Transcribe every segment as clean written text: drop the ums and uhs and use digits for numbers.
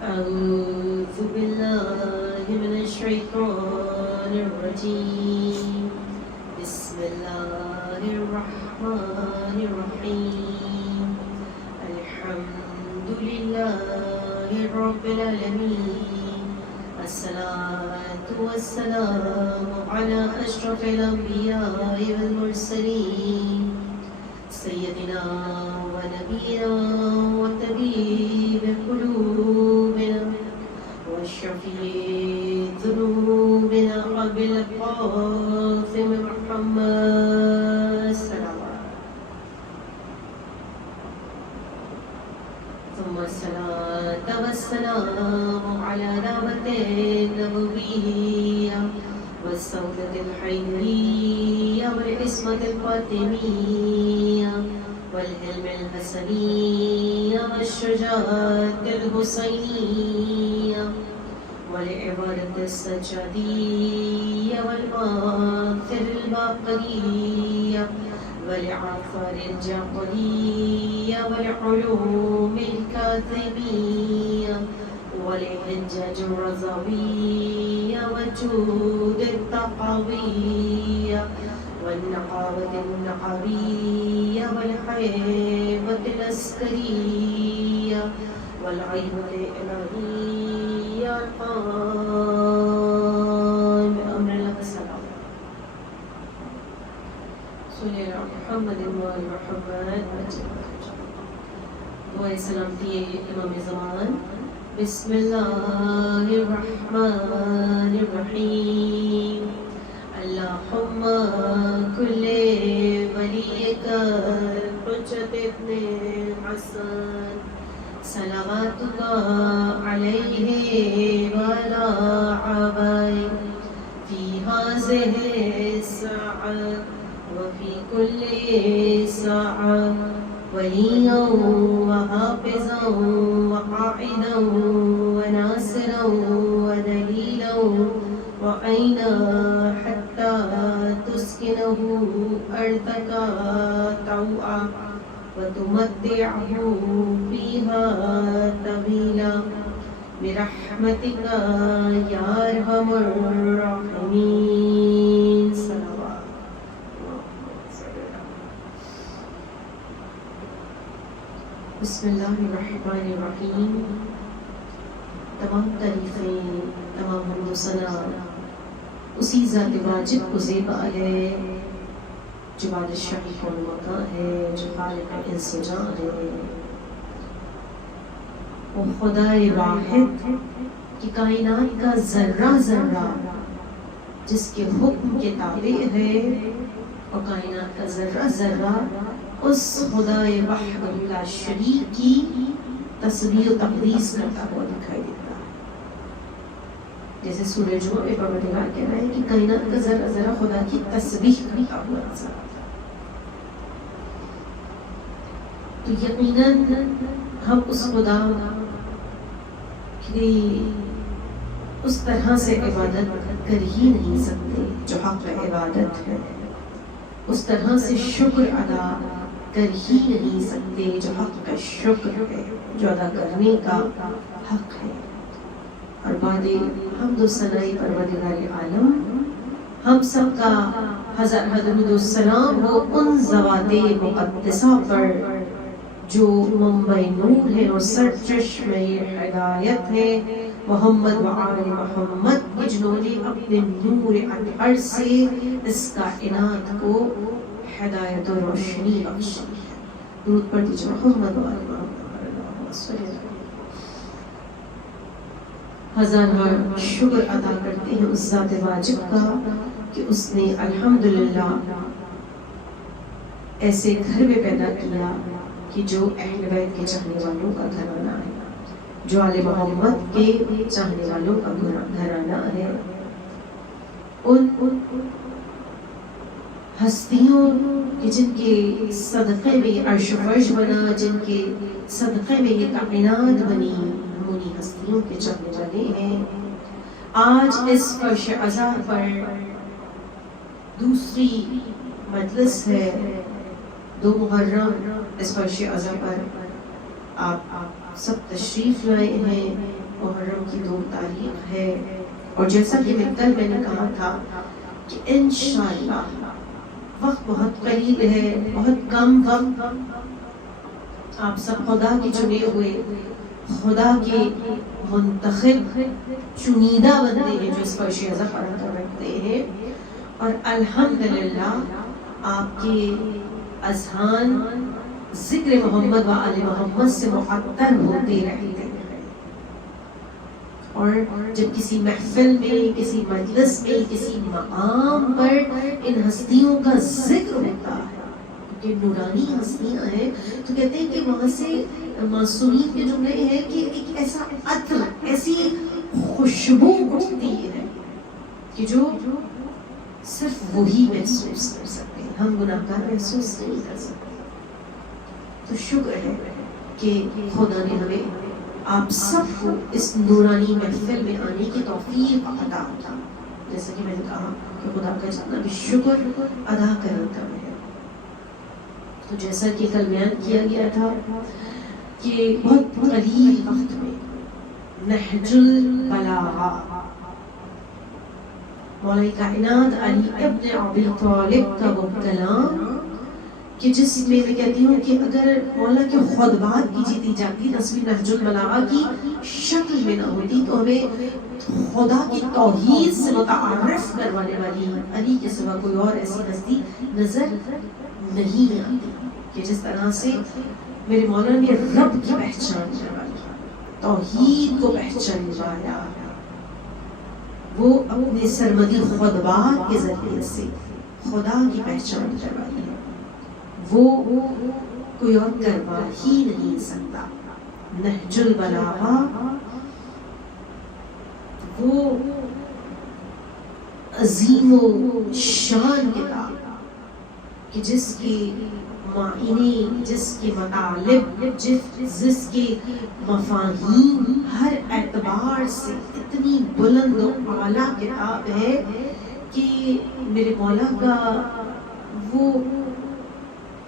أعوذ بالله من الشيطان الرجيم بسم الله الرحمن الرحيم الحمد لله رب العالمين الصلاة والسلام على أشرف الأنبياء والمرسلين سيدنا ونبينا وطبيب قلوبنا وشفيع ذنوبنا أبي القاسم محمد صلوات ثم الصلاة والسلام على دعوة النبوية والسودة الحيوية والعصمة الفاطمية والعلم الحسنية والشجاعة الحسينية والعبادة السجادية والماثر الباقرية والعفار الجعفرية والعلوم الكاظمية والحجاج الرضوية والجود التقوية والنقاوة النقبية والحيبة العسكرية والعيبة الإلهية القائم بأمر الله السلام صلی اللہ محمد وآل محمد دعائے سلامتی امام زمان بسم اللہ الرحمن الرحیم اللہم کل ولیک حجت ابن حسن صلواتک علیہ وعلی آبائہ فی هذه الساعة وفي كل ساعة وليا وحافظا وقائدا وناصرا ودليلا وعينا حتى تسكنه أرضك طوعا وتمتعه فيها طويلا برحمتك يا أرحم الراحمين صلوات بسم اللہ الرحمن الرحیم تمام تعریفیں تمام حمد و ثنا اسی ذات واجب کو زیبا ہے جو بادشاہ کون مکان ہے جو خالق انس و جان ہے وہ خدا واحد کی کائنات کا ذرہ ذرہ جس کے حکم کے تابع ہے اور کائنات کا ذرہ ذرہ اس خدا وحدہ لا شریک کی تسبیح و تقدیس کرتا ہوا دکھائی دیتا ہے. جیسے سورہ جمعہ میں پروردگار کہہ رہا ہے کہ کائنات کا ذرہ ذرہ خدا کی تسبیح کرتا ہوا نظر آتا ہے. تو یقیناً ہم اس خدا کی اس طرح سے عبادت کر ہی نہیں سکتے جو حق عبادت ہے، اس طرح سے شکر ادا کر ہی نہیں سکتے جو حق کا شکر ہے، جو ادا کرنے کا حق ہے. اور بعد حمد و ثناء پروردگار عالم ہم سب کا ہزار درود و سلام وہ ان ذوات مقدسہ پر جو منبع نور ہے اور سرچشمہ ہدایت ہے، محمد و آل محمد، جنہوں نے اپنے نور اطہر سے اس کائنات کو ہدایت و روشنی بخشی. درود پڑھ دیجیے محمد و آل محمد. ہزار بار شکر ادا کرتے ہیں اس ذات واجب کا کہ اس نے الحمدللہ ایسے گھر میں پیدا کیا کہ جو اہل بیت کے چاہنے والوں کا گھرانہ ہے، جو آل محمد کے چاہنے والوں کا گھرانہ ہے. ان ہستیوں جن کے صدقے میں عرش و فرش بنا، جن کے صدقے میں یہ کائنات بنی، ہم انہی ہستیوں کے چاہنے والے ہیں. آج اس فرش عزا پر دوسری مجلس ہے، 2 محرم اس فرش عزا پر آپ سب تشریف لائے ہیں. محرم کی 2 تاریخ ہے، اور جیسا کہ کل میں نے کہا تھا کہ انشاءاللہ وقت بہت قریب ہے، بہت کم وقت، آپ سب خدا کے چنے ہوئے، خدا کے منتخب چنیدہ بندے ہیں جو اس پر شیزہ فرق رکھتے ہیں، اور الحمدللہ آپ کے اذہان ذکر محمد و آل محمد سے معطر ہوتے رہتے ہیں، اور جب کسی محفل میں، کسی مجلس میں، کسی مقام پر ان ہستیوں کا ذکر ہوتا ہے، کہ نورانی ہستیاں ہیں، تو کہتے ہیں کہ وہاں سے معصومین کے جملے ہیں کہ ایک ایسا عطر، ایسی خوشبو اٹھتی ہے کہ جو صرف وہی محسوس کر سکتے ہیں، ہم گناہگار محسوس نہیں کر سکتے۔ تو شکر ہے کہ خدا نے ہمیں آپ سب کو اس نورانی محفل میں آنے کی توفیق عطا کی، جیسا کہ میں نے کہا کہ خدا کا جتنا بھی شکر ادا کرتا ہے۔ تو جیسا کہ کل بیان کیا گیا تھا کہ بہت قلیل وقت میں نہج البلاغہ مولا کائنات علی ابن ابی طالب کا وہ کلام کہ جس میں میں کہتی ہوں کہ اگر مولا کے خطبات کی جیتی جاتی تصویر نہج البلاغہ کی شکل میں نہ ہوتی تو ہمیں خدا کی توحید سے متعارف کروانے والی علی کے سوا کوئی اور ایسی ہستی نظر نہیں آتی، کہ جس طرح سے میرے مولا نے رب کی پہچان کروائی، توحید کو پہچانوایا، وہ اپنے سرمدی خطبات کے ذریعے سے خدا کی پہچان کروائی ہے، وہ کوئی اور کروا ہی نہیں سکتا۔ نہج البلاغہ وہ عظیم و شان کتاب کہ جس کے معنی، جس کے مطالب، جس کے مفاہیم ہر اعتبار سے اتنی بلند و اعلیٰ کتاب ہے کہ میرے مولا کا وہ،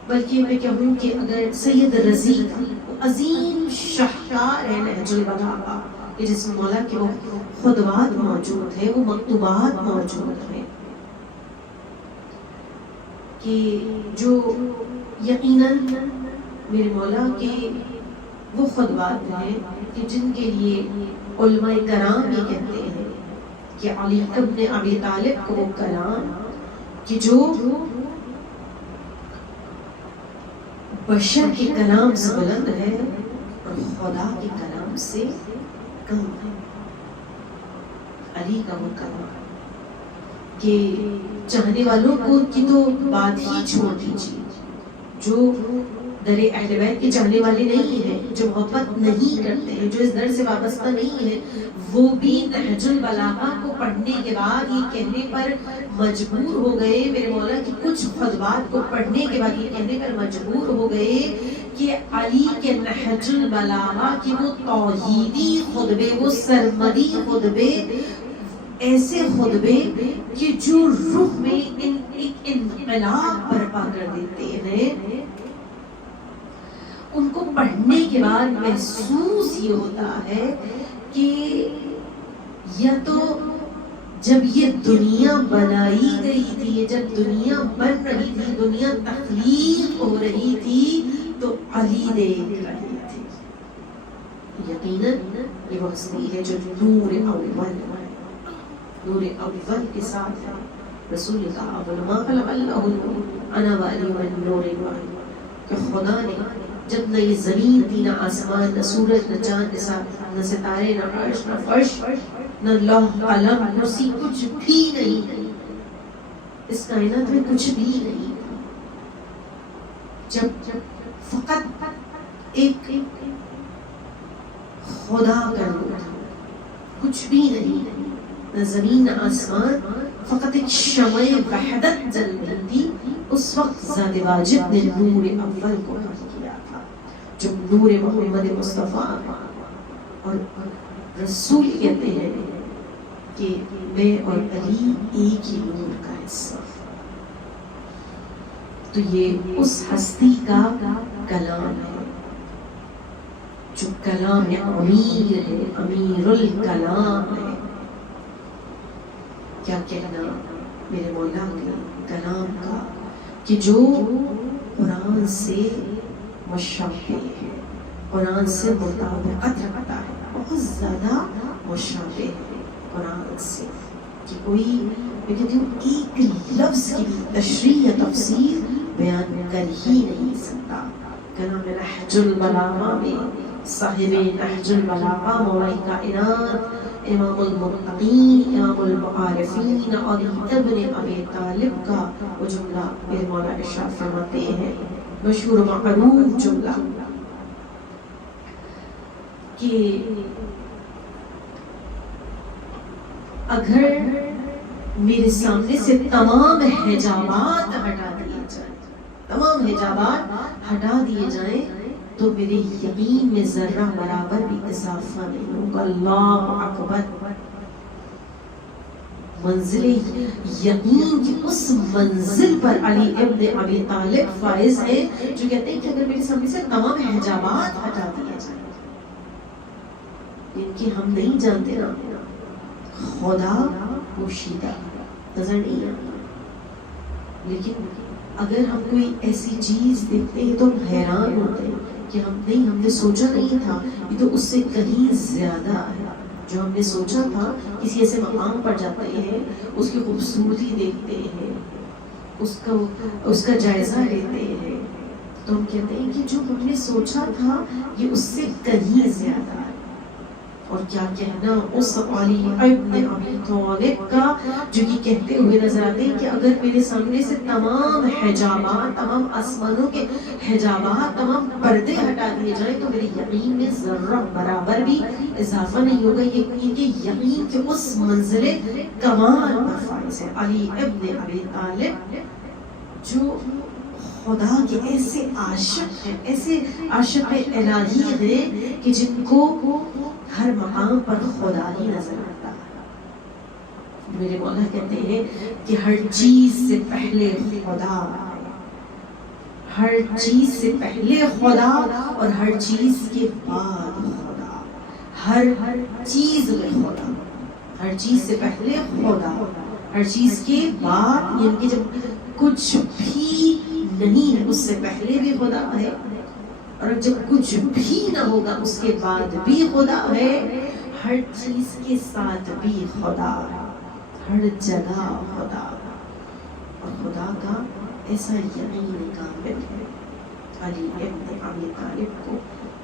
بلکہ میں کہوں کہ اگر سید رضی کا عظیم شاہکار ہے نہج البلاغہ کہ جس میں مولا کے وہ خطبات موجود ہیں، وہ مکتوبات موجود ہیں، کہ جو یقیناً میرے مولا کے وہ خطبات ہیں کہ جن کے لیے علماء کرام یہ کہتے ہیں کہ علی ابن ابی طالب کو وہ کلام کہ جو بشر کے کلام سے بلند ہے اور خدا کے کلام سے کم ہے، علی کا وہ کلام کہ چاہنے والوں کو کی تو بات ہی چھوڑ دیجیے، جو در اہل بیت کے چاہنے والے نہیں ہیں، جو محبت نہیں کرتے ہیں، جو اس در سے وابستہ نہیں ہیں، وہ بھی نہج البلاغہ کو پڑھنے کے بعد یہ کہنے پر مجبور ہو گئے، میرے مولا کی کچھ خطبات کو پڑھنے کے بعد یہ کہنے پر مجبور ہو گئے کہ علی کے نہج البلاغہ کی وہ توحیدی خطبے، وہ سرمدی خطبے، ایسے خطبے کہ جو روح میں ایک انقلاب برپا کر دیتے ہیں، ان کو پڑھنے کے بعد محسوس یہ ہوتا ہے کہ یا تو جب یہ دنیا بنائی گئی تھی، جب دنیا بن رہی تھی، دنیا تخلیق ہو رہی تھی تو علی دیکھ رہے تھے، یقیناً یہ وہ ہستی ہے جو نور اول کے ساتھ ہے۔ رسول کا ما خلق اللہ النور انا وعلی من نور واحد، کہ خدا نے جب نہ یہ زمین تھی، نہ آسمان، نہ سورج، نہ چاند، نہ ستارے، نہ عرش، نہ فرش، نہ لوح قلم، کرسی، کچھ بھی نہیں، اس کائنات میں کچھ بھی نہیں، جب فقط ایک خدا کا نور تھا، کچھ بھی نہیں، نہ زمین نہ آسمان، فقط ایک شمع وحدت جل رہی تھی۔ اس وقت ذات واجب نے نور اول کو کیا تھا، جو نور محمد مصطفیٰ، اور رسول کہتے ہیں کہ میں اور علی ایک ہی نور کا حصہ، تو یہ اس ہستی کا کلام ہے جو کلام امیر ہے، امیر الکلام ہے. کیا کہنا میرے مولا کے کلام کا کہ جو قرآن سے مشابہ ہے، قرآن سے مطابقت رکھتا ہے، بہت زیادہ مشابہ ہے قرآن سے، کہ کوئی میں کہتی ہوں ایک لفظ کی بھی تشریح یا تفسیر بیان کر ہی نہیں سکتا. کلام نہج البلاغہ میں صاحب نہج البلاغہ مولا کائنات امام المتقین امام المعارفین علی ابن ابی طالب کا وہ جملہ میرے مولا ارشاد فرماتے ہیں، مشہور و معروف جملہ، کہ اگر میرے سامنے سے تمام حجابات ہٹا دیے جائیں، تمام حجابات ہٹا دیے جائیں تو میرے یقین میں ذرہ برابر بھی اضافہ نہیں ہوگا. اللہ اکبر. منزل یقین کی اس منزل پر علی ابن ابی طالب فائز ہیں جو کہتے ہیں کہ اگر میرے سامنے سے تمام حجابات ہٹا دیے جائیں، ان کی ہم نہیں جانتے نا، خدا پوشیدہ نظر نہیں آتا، لیکن اگر ہم کوئی ایسی چیز دیکھتے ہیں تو ہم حیران ہوتے ہیں کہ ہم نے سوچا نہیں تھا، یہ تو اس سے کہیں زیادہ ہے. جو ہم نے سوچا تھا کسی ایسے مقام پر جاتے ہیں، اس کی خوبصورتی دیکھتے ہیں، اس کا جائزہ لیتے ہیں، تو ہم کہتے ہیں کہ جو ہم نے سوچا تھا یہ اس سے کہیں زیادہ ہے. اور کیا کہنا اس علی ابن ابی طالب کا جو یہ کہتے ہوئے نظر آتے ہیں کہ اگر میرے سامنے سے تمام حجابات، تمام آسمانوں کے حجابات، تمام پردے ہٹا دیے جائیں تو میرے یقین میں ذرہ برابر بھی اضافہ نہیں ہوگا. یہ ان کے یقین کے اس منزل کمال پر فائز ہے علی ابن ابی طالب، جو خدا کے ایسے عاشق ہیں، ایسے عاشق الہی ہیں کہ جن کو ہر مقام پر خدا ہی نظر آتا ہے. میرے مولا کہتے ہیں کہ ہر چیز سے پہلے خدا، ہر چیز سے پہلے خدا اور ہر چیز کے بعد خدا. ہر چیز میں خدا، ہر چیز سے پہلے خدا، ہر چیز کے بعد، یعنی کہ جب کچھ بھی نہیں ہے اس سے پہلے بھی خدا ہے، اور جب کچھ بھی نہ ہوگا اس کے بعد بھی خدا ہے. ہر چیز کے ساتھ بھی خدا ہے، ہر جگہ خدا، اور خدا کا ایسا یقین کامل ہے علی ابن ابی طالب کو.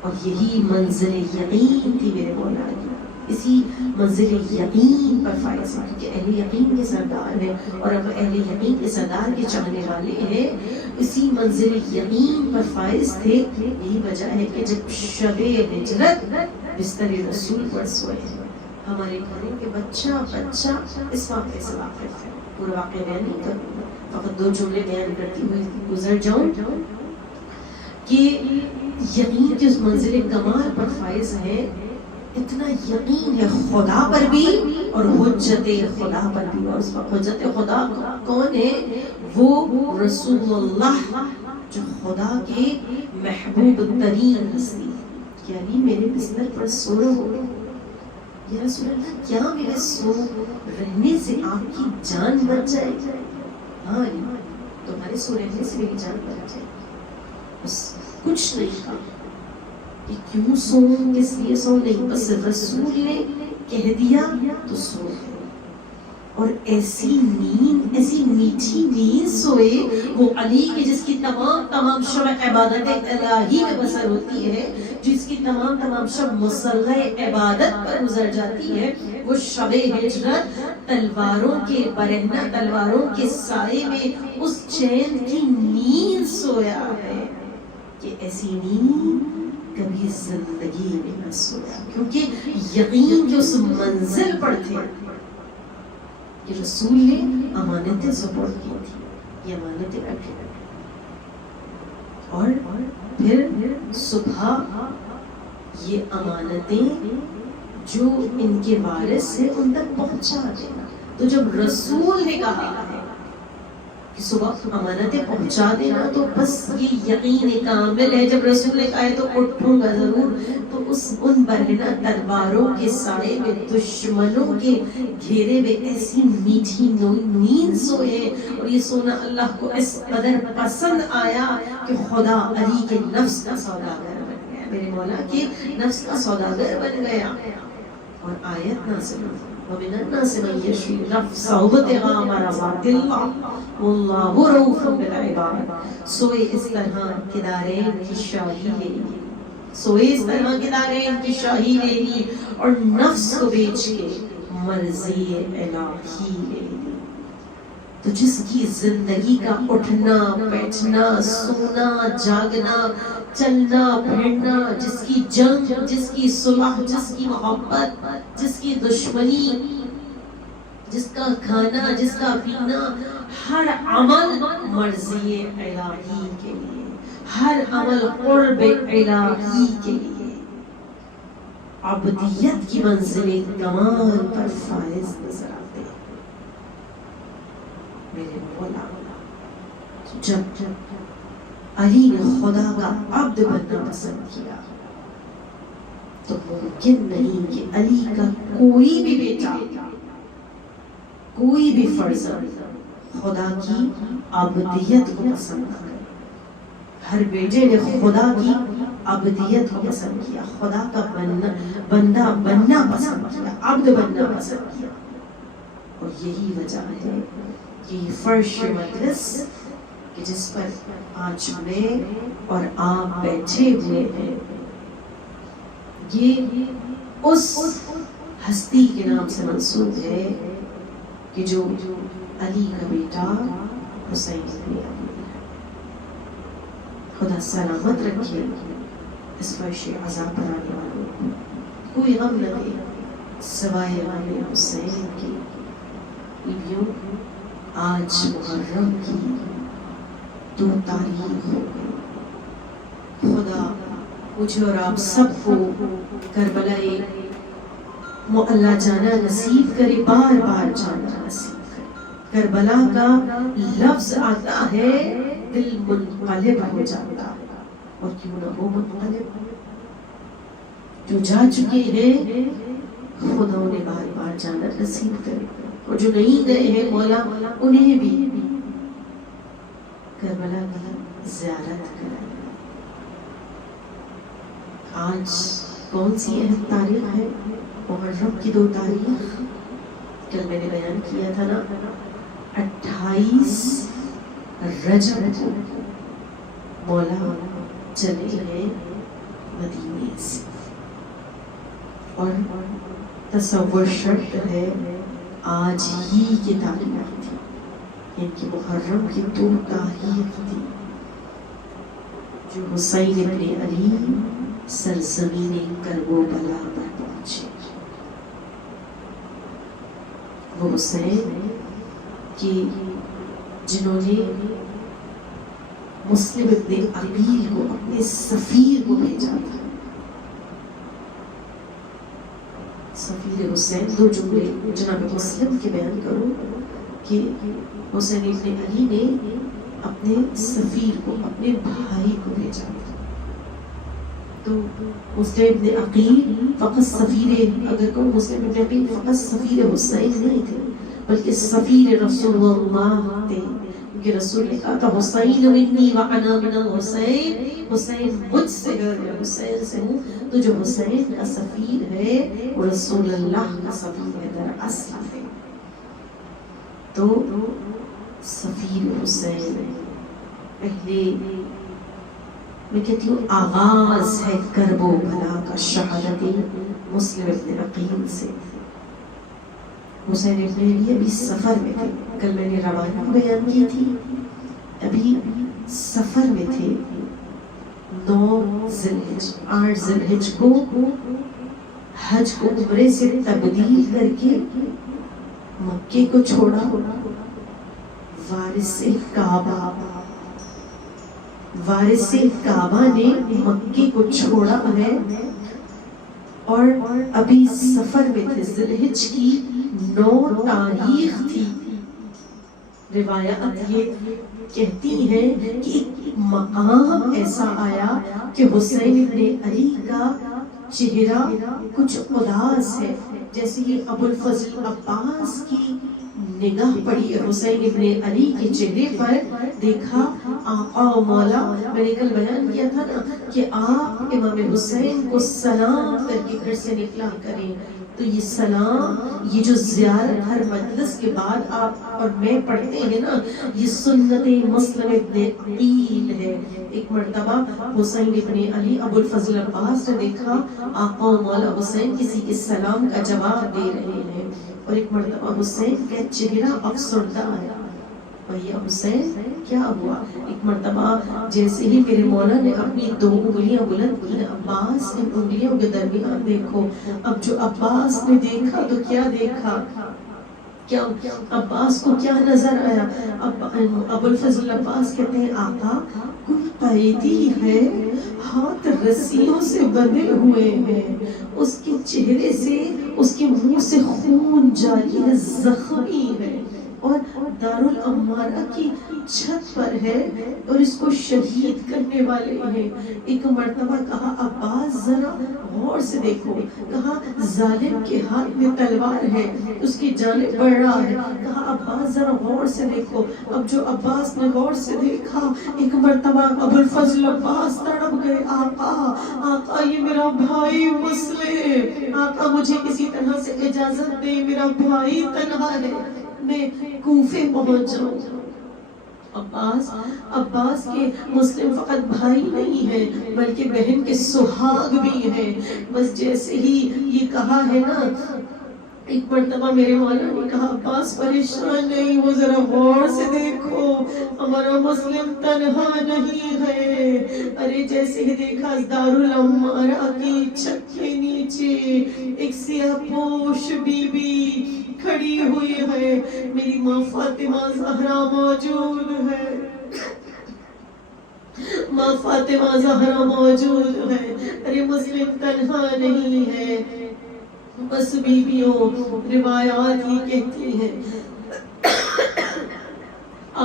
اور یہی منزل یقین تھی میرے مولا کی، اسی منزل یقین پر فائز ہے، کہ اہل یقین کے سردار ہیں اور اب اہل یقین کے سردار کے چاہنے والے ہیں، اسی منزل یقین پر فائز تھے. یہی وجہ ہے کہ جب شب ہجرت بستر رسول پر سوئے، ہمارے گھروں کے بچہ اس واقعے سے واقف ہے. پورا واقعہ بیان نہیں کروں، فقط 2 جملے بیان کرتی ہوئی گزر جاؤں کہ یقین کی اس منزل کمال پر فائز ہے. اتنا یقین ہے خدا پر بھی اور حجت خدا پر بھی. اور اس وقت حجت خدا کون ہے؟ وہ رسول اللہ، جو خدا کے محبوب ترین ہستی. کہ علی میرے بستر پر سو رہو، یا رسول اللہ کیا میرے سو رہنے سے آپ کی جان بچ جائے؟ ہاں علی تمہارے سو رہنے سے میری جان بچ جائے. بس کچھ نہیں کہا کہ کیوں سو، کس لیے سو، نہیں، بس رسول نے کہہ دیا تو سو گئے. اور ایسی نیند، ایسی میٹھی نیند سوئے وہ علی کی، جس کی تمام شب عبادت الہی میں بسر ہوتی ہے، جس کی تمام شب مصلی عبادت پر گزر جاتی ہے. وہ شب ہجرت تلواروں کے برہنہ تلواروں کے سائے میں اس چین کی نیند سویا ہے کہ ایسی نیند کبھی زندگی میں نہ سویا. کیونکہ یقین کے اس منزل پر تھے کہ رسول نے امانتیں سپورٹ کی تھی، یہ امانتیں رکھے، اور پھر صبح یہ امانتیں جو ان کے وارث ہیں ان تک پہنچا دینا. تو جب رسول نے کہا ہے کہ صبح امانتیں پہنچا دینا تو بس یہ یقین کامل ہے. جب رسول نے کہا تو اٹھوں گا ضرور, تو ان برہنہ تلواروں کے سائے میں دشمنوں کے گھیرے میں ایسی میٹھی نیند سوئے, اور یہ سونا اللہ کو اس قدر پسند آیا کہ خدا علی کے نفس کا سوداگر بن گیا, میرے مولا کے نفس کا سوداگر بن گیا. اور آیت نازل ہوئی وَمِنَ النَّاسِ مَن يَشْرِي نَفْسَهُ ابْتِغَاءَ مَرْضَاتِ اللَّهِ وَاللَّهُ رَءُوفٌ بِالْعِبَادِ. سوئے اس طرح کہ دارین کی شاہی لے لی, سوئے اس طرح کہ دارین کی شاہی لے لی, اور نفس کو بیچ کے مرضی الہی لے لی. تو جس کی زندگی کا اٹھنا بیٹھنا سونا جاگنا چلنا پھرنا, جس کی جنگ, جس کی صلح, جس کی محبت, جس کی دشمنی, جس کا کھانا, جس کا پینا, ہر عمل مرضی الہی کے لیے, ہر عمل قرب الہی کے لیے, عبدیت کی منزل کمال پر فائز نظر آتے ہیں. میرے مولا جب علی نے خدا کا عبد بننا پسند کیا تو ممکن نہیں کہ علی کا کوئی بھی بیٹا, کوئی بھی فرزند خدا کی عبدیت کو پسند نہ کرے. ہر بیٹے نے خدا کی عبدیت کو پسند کیا, خدا کا بندہ بننا پسند کیا, عبد بننا پسند کیا. اور یہی وجہ ہے کہ یہ فرش مجلس کہ جس پر آج میں اور آپ بیٹھے ہوئے ہیں, یہ اس ہستی کے نام سے منسوب ہے کہ جو علی کا بیٹا حسین بن علی ہے. خدا سلامت رکھے اس فرش عذاب پر آنے والوں کو, کوئی غم نہ دے سوائے غم حسین کی. بیویوں, آج محرم کی 2 تاریخ ہو گئی. خدا مجھے اور آپ سب کو کربلائے معلی جانا نصیب کرے, بار بار جانا نصیب کرے. کربلا کا لفظ آتا ہے دل منقلب ہو جاتا ہے, اور کیوں نہ ہو منقلب, جو جا چکے ہیں خدا انہیں بار بار جانا نصیب کرے, اور جو نہیں گئے ہیں مولا انہیں بھی کربلا کی زیارت کرائے. آج کون سی اہم تاریخ ہے؟ محرم کی 2 تاریخ. کل میں نے بیان کیا تھا نا, 28 رجب کو مولا چلے ہیں مدینے سے, اور تصور شرط ہے آج ہی کی تاریخ تھی, ان کی محرم کی 2 تاریخ تھی جو حسین ابن علی سرزمین کربلا پر پہنچے. وہ حسین کہ جنہوں نے مسلم ابن عقیل کو اپنے سفیر کو بھیجا تھا. سفیر حسین 2 جملے جناب مسلم کے بیان کروں کہ حسین ابن علی نے اپنے سفیر کو, اپنے بھائی کو بھیجا تھا. تو مسلم ابن عقیل فقط سفیر, اگر کہوں مسلم ابن عقیل فقط سفیر حسین نہیں تھے بلکہ سفیر رسول اللہ تھے, کیونکہ رسول نے کہا تھا حسین منی وانا من الحسین, حسین مجھ سے ہے, حسین سے ہوں. تو جو حسین کا سفیر ہے وہ رسول اللہ کا سفیر ہے در اصل ہے. تو سفیر حسین پہلے میں کہتی ہوں آغاز ہے کرب و بلا کا شہادت مسلم ابن عقیل سے. حسین ابن علی ابھی سفر میں تھے, کل میں نے روانگی بیان کی تھی, ابھی سفر میں تھے. 9 ذی الحج 8 ذی الحج کو حج کو عمرے سے تبدیل کر کے مکے کو چھوڑا. وارث کعبہ نے مکے کو چھوڑا ہے, اور ابھی سفر میں تھے. ذی الحج کی 9 تاریخ تھی. روایات یہ کہتی ہیں کہ ایک مقام ایسا آیا کہ حسین ابن علی کا چہرہ کچھ اداس ہے، جیسے یہ ابو الفضل عباس کی نگاہ پڑی حسین ابن علی کے چہرے پر، دیکھا آقا و مولا، میں نے کل بیان کیا تھا نا کہ آپ امام حسین کو سلام کر کے گھر سے نکلا کریں، تو یہ سلام، یہ جو زیارت ہر مجلس کے بعد آپ اور میں پڑھتے ہیں نا، یہ سنت مسلم ابن عقیل ہے۔ ایک مرتبہ حسین ابن علی ابو الفضل عباس نے دیکھا آقا و مولا حسین کسی کے سلام کا جواب دے رہے ہیں، اور ایک مرتبہ حسین کا چہرہ افسردہ آیا، بھیا حسین کیا ہوا؟ ایک مرتبہ جیسے ہی میرے مولا نے اپنی 2 انگلیاں بلند کی، عباس ان انگلیوں کے درمیان دیکھو۔ اب جو عباس نے دیکھا تو کیا دیکھا، کیا عباس کو کیا نظر آیا؟ ابو الفضل عباس کہتے ہیں آقا کوئی قیدی ہے، ہاتھ رسیوں سے بندھے ہوئے ہیں، اس کے چہرے سے، اس کے منہ سے خون جاری ہے، زخمی ہے، اور دارالعمارہ کی چھت پر ہے، اور اس کو شہید کرنے والے ہیں۔ ایک مرتبہ کہا عباس ذرا غور سے دیکھو، کہا ظالم کے ہاتھ میں تلوار ہے، اس کی جانب بڑھ رہا ہے، کہا عباس ذرا غور سے دیکھو۔ اب جو عباس نے غور سے دیکھا، ایک مرتبہ ابو الفضل عباس تڑپ گئے، آقا آقا یہ میرا بھائی مسلم، آقا مجھے کسی طرح سے اجازت دے، میرا بھائی تنہا ہے، میں کوفے پہنچ جاؤں۔ عباس کے مسلم فقط بھائی نہیں ہے بلکہ بہن کے سہاگ بھی ہیں۔ بس جیسے ہی یہ کہا ہے نا، ایک مرتبہ میرے مولا نے کہا عباس پریشان نہیں ہو، ذرا غور سے دیکھو ہمارا مسلم تنہا نہیں ہے۔ ارے جیسے ہی دیکھا دارالعمارہ کی چھت کے نیچے ایک سیاہ پوش بی بی کھڑی ہوئی ہے، میری ماں فاطمہ زہرا موجود ہے، ماں فاطمہ زہرا موجود ہے۔ ارے مسلم تنہا نہیں ہے۔ بس بیویوں روایات ہی کہتی ہیں،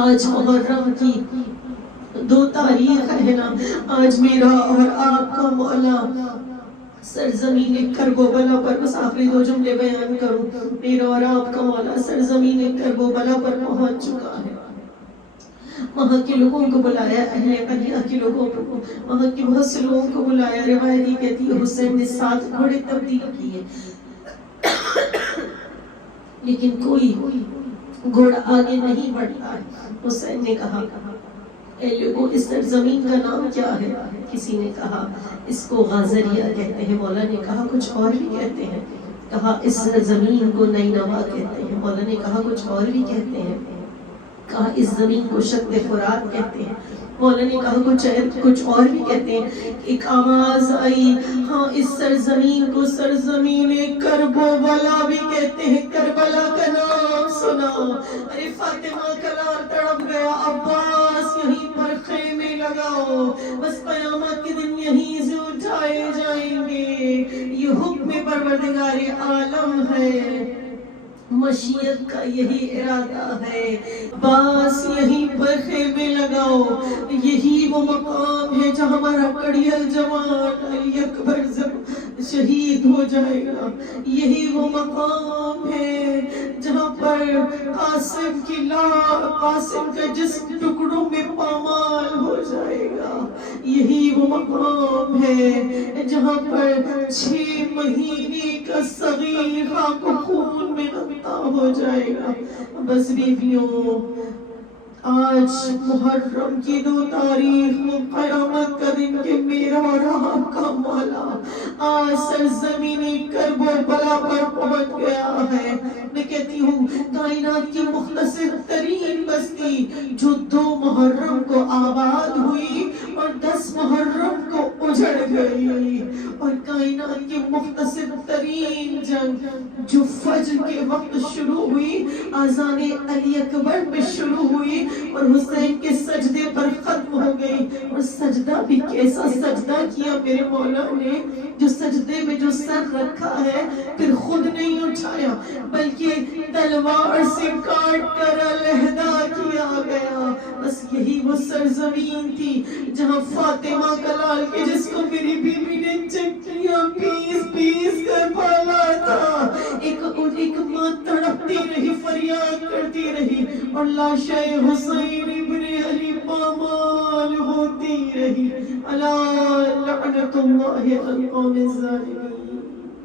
آج محرم کی 2 تاریخ ہے نا، آج میرا اور آپ کا مولا سرزمین کرب و بلا پر، بس آخری 2 جملے بیان کروں، میرا اور آپ کا مولا سرزمین کرب و بلا پر پہنچ چکا ہے۔ وہاں کے لوگوں کو بلایا، اہل قریہ کے لوگوں کو، وہاں کے بہت سے لوگوں کو بلایا۔ روایت یہ کہتی ہے حسین نے 7 گھوڑے تبدیل کیے، لیکن کوئی گھوڑا آگے نہیں بڑھتا ہے۔ حسین نے کہا اے لوگوں اس سرزمین کا نام کیا ہے؟ کسی نے کہا اس کو غازریہ کہتے ہیں، مولا نے کہا کچھ اور بھی کہتے ہیں، کہا اس سرزمین کو نینوا کہتے ہیں، مولا نے کہا کچھ اور بھی کہتے ہیں، کہا اس زمین کو شط فرات کہتے ہیں، مولا نے کہا کچھ اور بھی کہتے ہیں۔ ایک آواز آئی، ہاں اس سرزمین کو سرزمین کرب و بلا بھی کہتے ہیں، کربلا کا نام سنا۔ ارے فاطمہ کا لال تڑپ گیا، عباس یہیں پر خیمے لگاؤ، بس قیامت کے دن یہیں سے اٹھائے جائیں گے، یہ حکم پروردگار عالم ہے، مشیت کا یہی ارادہ ہے۔ عباس یہیں پر خیمے لگاؤ، یہی وہ مقام ہے جہاں ہمارا کڑیل جوان علی اکبر شہید ہو جائے گا، یہی وہ مقام ہے جہاں پر قاسم کا جسم ٹکڑوں میں پامال ہو جائے گا، یہی وہ مقام ہے جہاں پر 6 مہینے کا صغیر خاک و خون میں غمتا ہو جائے گا۔ بس بیویوں آج محرم کی 2 تاریخ قیامت کا دن کہ میرا اور آپ کا مولا آج سرزمین کرب و بلا پر پہنچ گیا ہے۔ میں کہتی ہوں کائنات کی مختصر ترین بستی جو 2 محرم کو آباد ہوئی اور 10 محرم کو اجڑ گئی، اور کائنات کائنات کی مختصر ترین جنگ جو فجر کے وقت شروع ہوئی، آذان علی اکبر پہ شروع ہوئی اور حسین کے سجدے پر ختم ہو گئی. اور سجدہ بھی کیسا سجدہ کیا میرے مولا نے، جو سجدے میں جو سر رکھا ہے پھر خود نہیں اٹھایا بلکہ تلوار سے کاٹ کر علیحدہ کیا گیا. بس یہی وہ سرزمین تھی جہاں فاطمہ کا لال کے جس کو میری بیوی نے چکیاں پیس پیس کر پالا تھا، ایک ماں تڑپتی رہی، فریاد کرتی رہی اور لاشِ حسین ابن علی پامال ہوتی رہی. الا لعنت اللہ علی القوم الظالمین.